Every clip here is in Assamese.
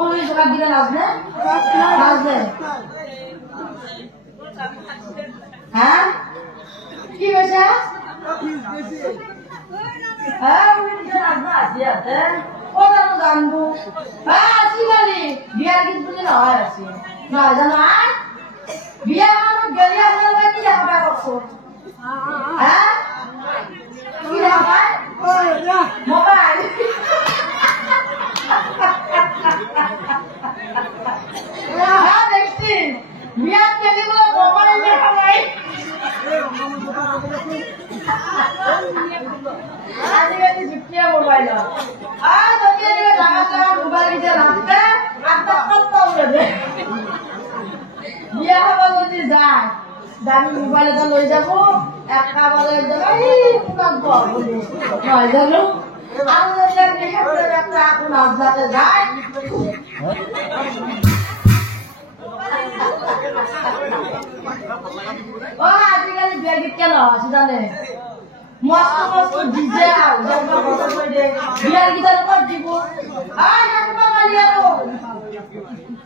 40 টাকা দিবে নাচবে নাচবে হ্যাঁ কি বেশে হ্যাঁ নাচবে আসি আছে ওটা তো জানবো হ্যাঁ আসি বলি বিয়ার কিন্তু নয় আসি নয় জানো আর বিয়া আমার গেলে আপনার কি দেখা করছো হ্যাঁ কি দেখা মোবাইল হ্যাঁ দেখছি বিয়ার গেলে মোবাইল দেখা নাই আজকাল জিপিয়া মোবাইল আর যদি জায়গা মোবাইল দিয়ে রাখতে একটা কত উঠে বিয়া হবা যদি যায় দামি মোবাইল এটা লৈ যাব একটা বলে নয় জানো আর একটা এখন আজকে যায় ও আজিকালি বিয়া গীত কেন আছে জানে মস্ত মস্ত ডিজে আর বিয়ার গীতের উপর দিব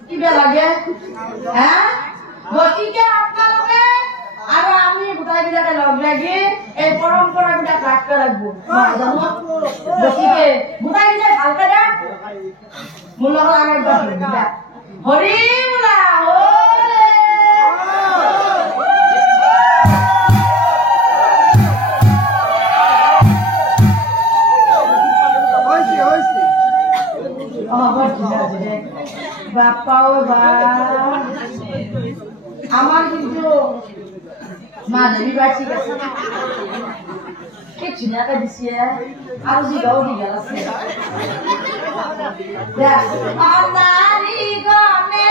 কি বে লাগে হ্যাঁ গতিকে আপনালোকে আর আমি গোটাই বিলাকে লগ লাগি এই পরম্পরা বিলাক রাখতে রাখবো গতিকে গোটাই বিলাক ভালকে দেখ মোৰ লগত আমাৰ হৰি বোলা বাপাও বা আমাৰ কিন্তু মাধবী বা ঠিক আছে কি ধুনীয়াকে দিছে আৰু জিগাও দিগা আছে আমারি গনে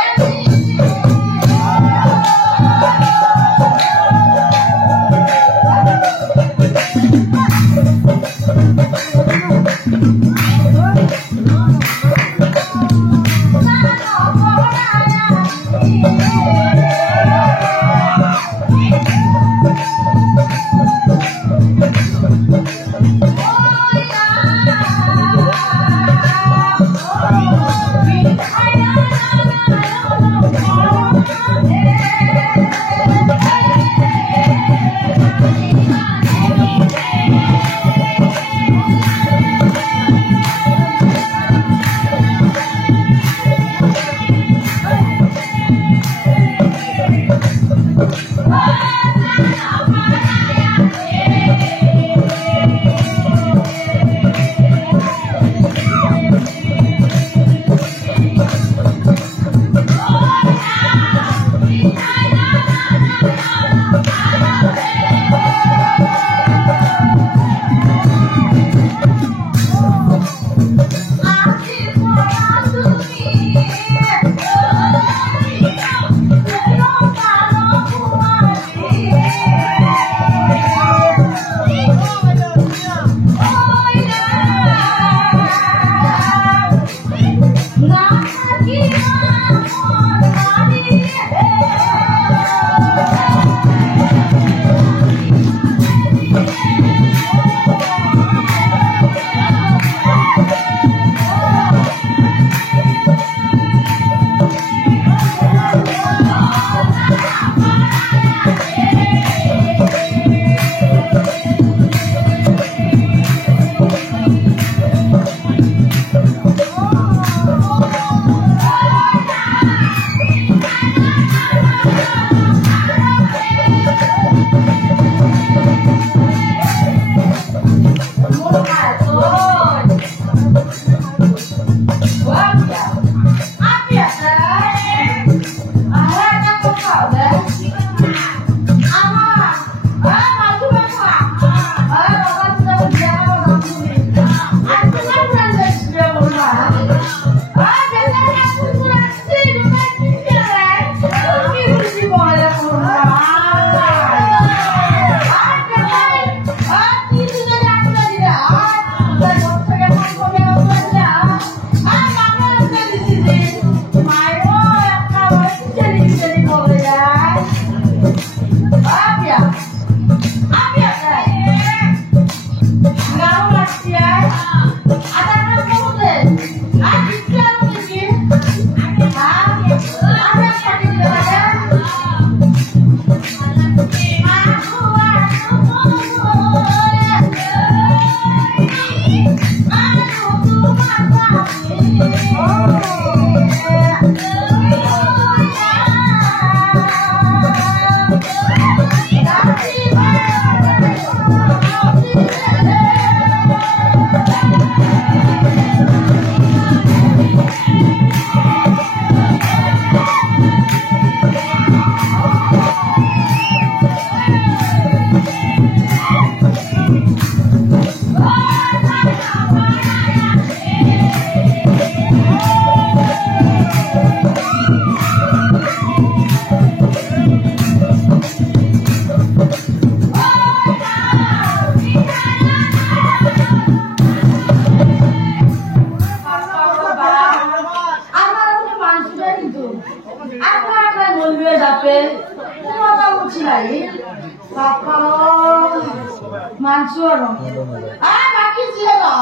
Mansur, laki siapa?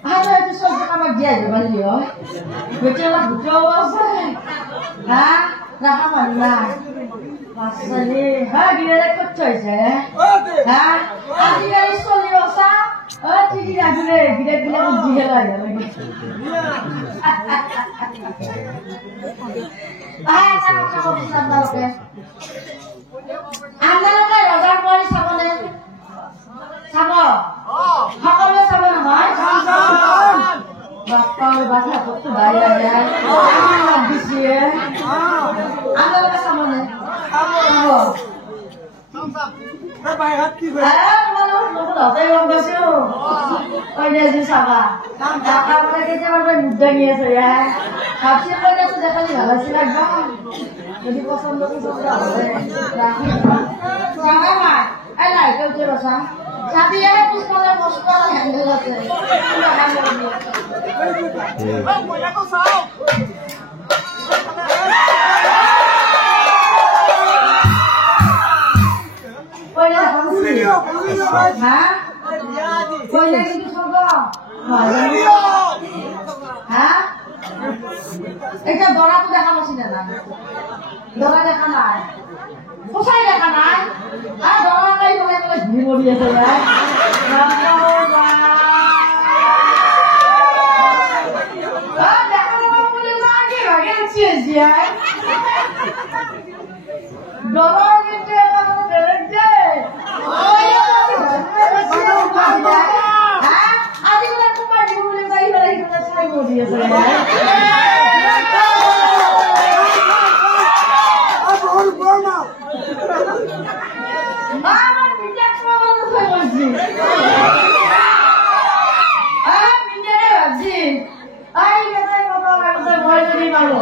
Ada itu soal kamar dia je balik yo. Betul lah betul apa? Dah kamar lah. Masih, dia lekot coy je. Adi dari soal yo sa, tidak ada, tidak uji lah ya. Kamu bisa tahu ke? Anda kan orang polis apa ni? Siapa? Hakam siapa nama? Bapak bahasa apa tu bayar ya? Habis ya. Anda kan siapa ni? Siapa? Berapa hati gue? Mana lu tahu orang bersih? Oh dia je siapa? Kakak mereka cuma muda ni saya. Habis mereka sudah kali halas lagi. Jadi bosan betul sudah. Jangan mah. Alah kau terus ah. Tapi ya pun sekolah yang jelas. Bang, boleh aku sahau? Boleh kamu sih? Hah? Boleh itu coba. Hah? Eka Dora tu দেখা পাচ্ছি না Dora দেখা নাই কোথায় দেখা নাই আর Dora কাই বলে বলে ঘুরে মরি আছে দেখা না বলে লাগে আগে চিয়েছি Dora কিন্তু এখন বেলেগ যে হ্যাঁ আদি বলে তোমার জীবনে যাই বলে এটা ছাই মরি আছে Mama, minta kamu tu lagi. Minta lagi. Kata kata boleh jadi malu.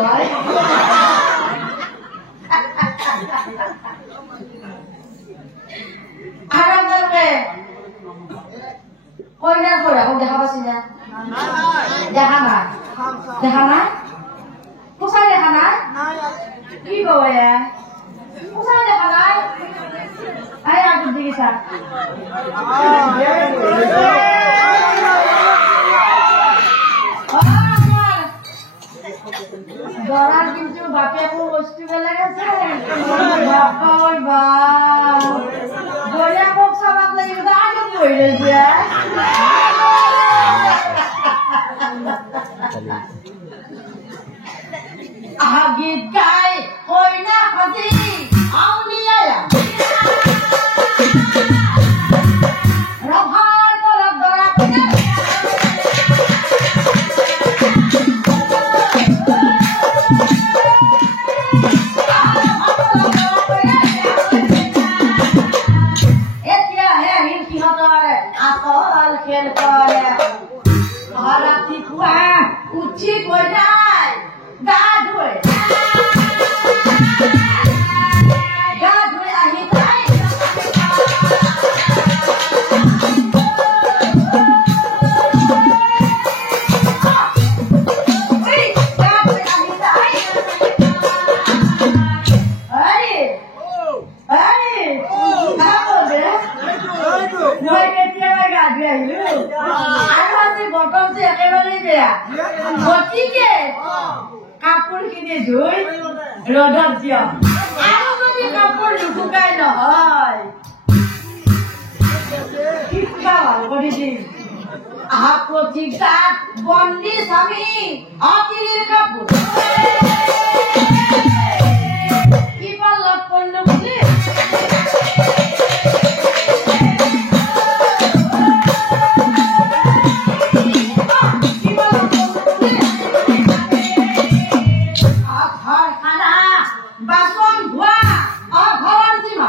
Arang terke. Kau ni apa ya? Kau dah apa sih ya? Jangan. Jangan. Kau saya jangan. Ibu ya. Kau saya jangan. Ayo aku pergi sah. Doran কিন্তু বাপে aku বস্তু বেলা গেছে বাপর বাপ দয়া কক সবাক লাগি তো আগে কইলে দিয়া আগিত গাই কই না হাজি আউলিয়া রভার দরা দরা উঠি গৈ নাই গা ধুই আহি তাই মই কেতিয়াবা গা ধুই আহিলো আৰু আজি বতৰ যে একেবাৰে বেয়া গতিকে কাপোৰখিনি ধুই ৰ'দত দিয়ক আৰু যদি কাপোৰ নুশুকাই নহয় শিক্ষা ভাল কৰি দিম প্রতীক্ষাত বন্দী স্বামী অতির কাপড় কি বললাম পণ্য বুঝলি বাসন ধোয়া অঘর সীমা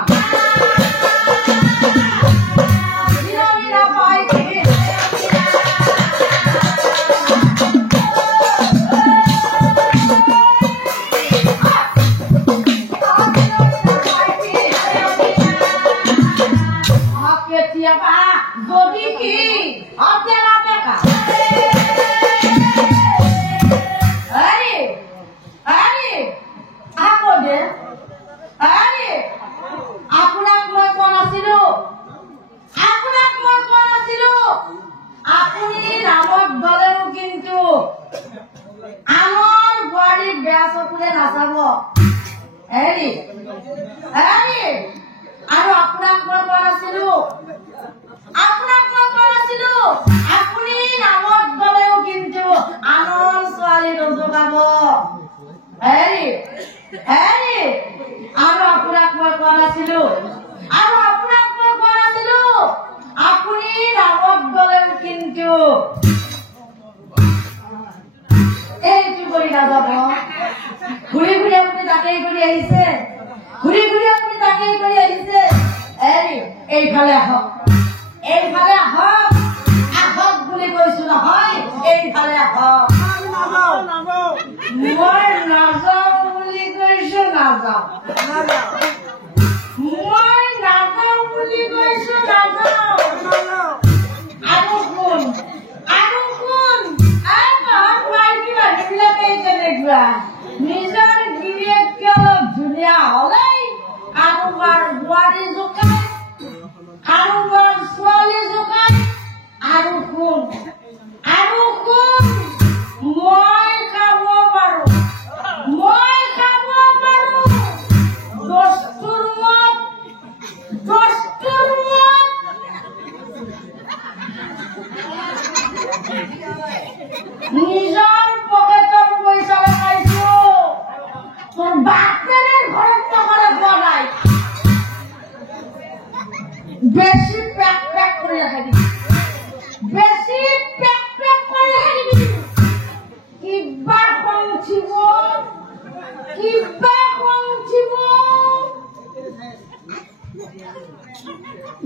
যদি কি আপনারা দেখা আরে আরে আপদে আরে আপনার মই কোন আছিল আপনার মই কোন আছিল আপনি নামত গলেও কিন্তু আমার বাড়ির ব্যাস করে নাচাব আরে আরে আর আপনার মই কোন আছিল আপনার মই কোন আছিল আপনি নামত গলেও কিন্তু আনর ছোৱালী নজগাব আৰে আৰে আৰ আপনাৰ মই কোন আছিল আৰ আপনাৰ মই কোন আছিল আপনি নামত গলেও কিন্তু এইটো কৰি নাযাব ঘূৰি ঘূৰি আপুনি তাকেই কৰি আহিছে ঘূৰি ঘূৰি আপুনি তাকেই কৰি আহিছে আরে এইফালে আহক এইফালে আহক আহক বুলি কৈছো নহয় এইফালে আহক মই নাযাওঁ বুলি কৈছো নাযাওঁ মই নাযাওঁ বুলি কৈছো নাযাওঁ আৰু কোন মাইকী মানুহবিলাকে কেনেকুৱা নিজৰ গিৰিয়েককে অলপ ধুনীয়া হলেই কাৰোবাৰ বোৱাৰী জোকাই কাৰোবাৰ ছোৱালী জোকাই আৰু কোন মই খাব পাৰো দস্তুৰ মত নিজৰ পকেটৰ পইচা লগাইছো তোৰ বাপেৰৰ ঘৰত টকা পোৱা নাই বেশি প্যাক প্যাক করে রাখি বেশি প্যাক প্যাক করে রাখি কিবা পৌঁছিব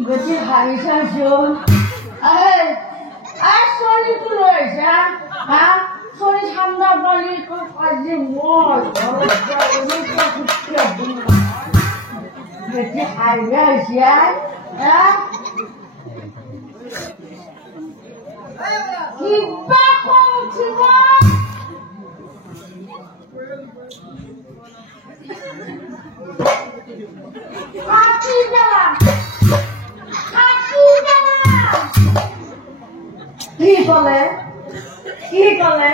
গতি হারিছা শোন শরীর তো রয়েছে হ্যাঁ শরীর ঠান্ডা বলি কাজে মর গতি হারিয়ে হয়েছে কিবা পৌঁছিব কাটি গেলাম কি কলে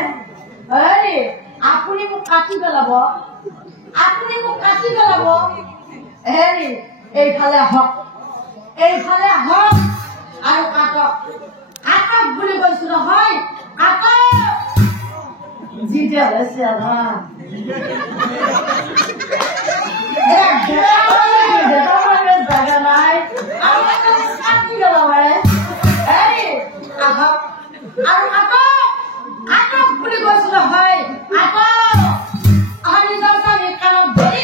আরে আপুনি মোক কাটি পেলাব হেৰি এইফালে আহক আৰু কাটক বুলি কৈছো নহয় কাটক যিটো হৈছে জাগা নাই কাটি পেলাবাৰে আহক আৰু আটক বুলি কৈছো নহয় আমি যাওঁতা কাণত ধৰি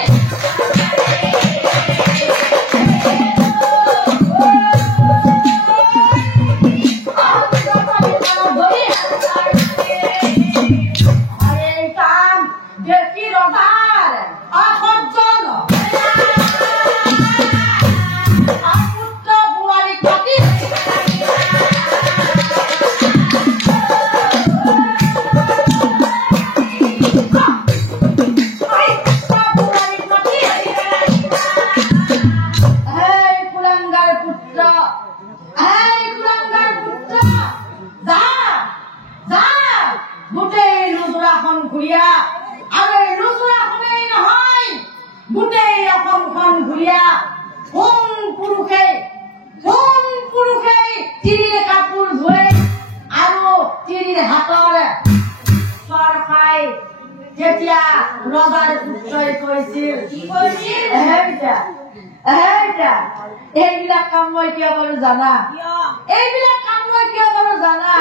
কাম দেখি ৰভাৰ অসহ্য বোৱাৰী কাটি ঘুৰিয়া গোটেই অসমখন ঘূৰিয়া কোন পুৰুষে তিৰিৰ কাপোৰ ধুই আৰু তিৰিৰ হাতৰ চৰ খাই যেতিয়া ৰজাৰ পুত্ৰই কৈছিল কি কৈছিল এইবিলাক কাম মই কিয় কৰো জানা এইবিলাক কাম মই কিয় কৰো জানা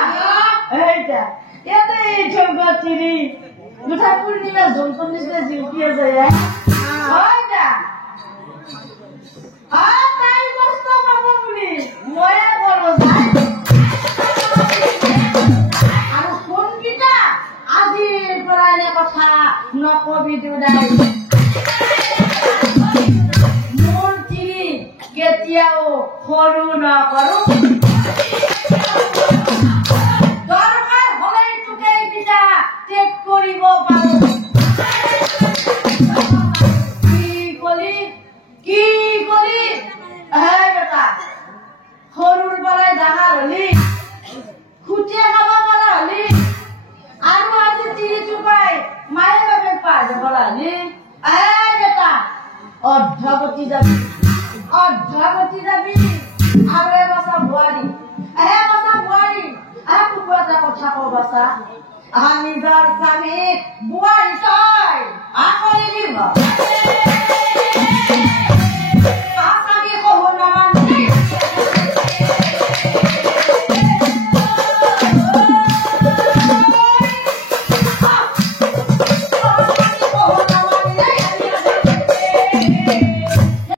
ইয়াতে তিৰি দুটা পূৰ্ণিমা জন্তুৰ নিচিনা জিউতি আছে তাই কষ্ট পাব বুলি ময়ে কৰো আৰু কোনকেইটা আজিৰ পৰা এনে কথা নকবি দুদাই মোৰ তিৰি কেতিয়াও সৰু নকৰো দৰকাৰ হলে তোকে এইকেইটা টেক কৰিব পাৰো কি কলি বেটা সৰুৰ পৰাই ডাঙৰ হলি খুটিয়া খাব পৰা হলি আৰু আজি তিৰিটো পাই মায়ে বাবে পাই যাব লাগলি বেটা অৰ্ধৱতী যাবি আৰু এবছৰ বোৱাৰী কুকুৰ এটা কথা কওঁ বাছা নিজৰ স্বামীক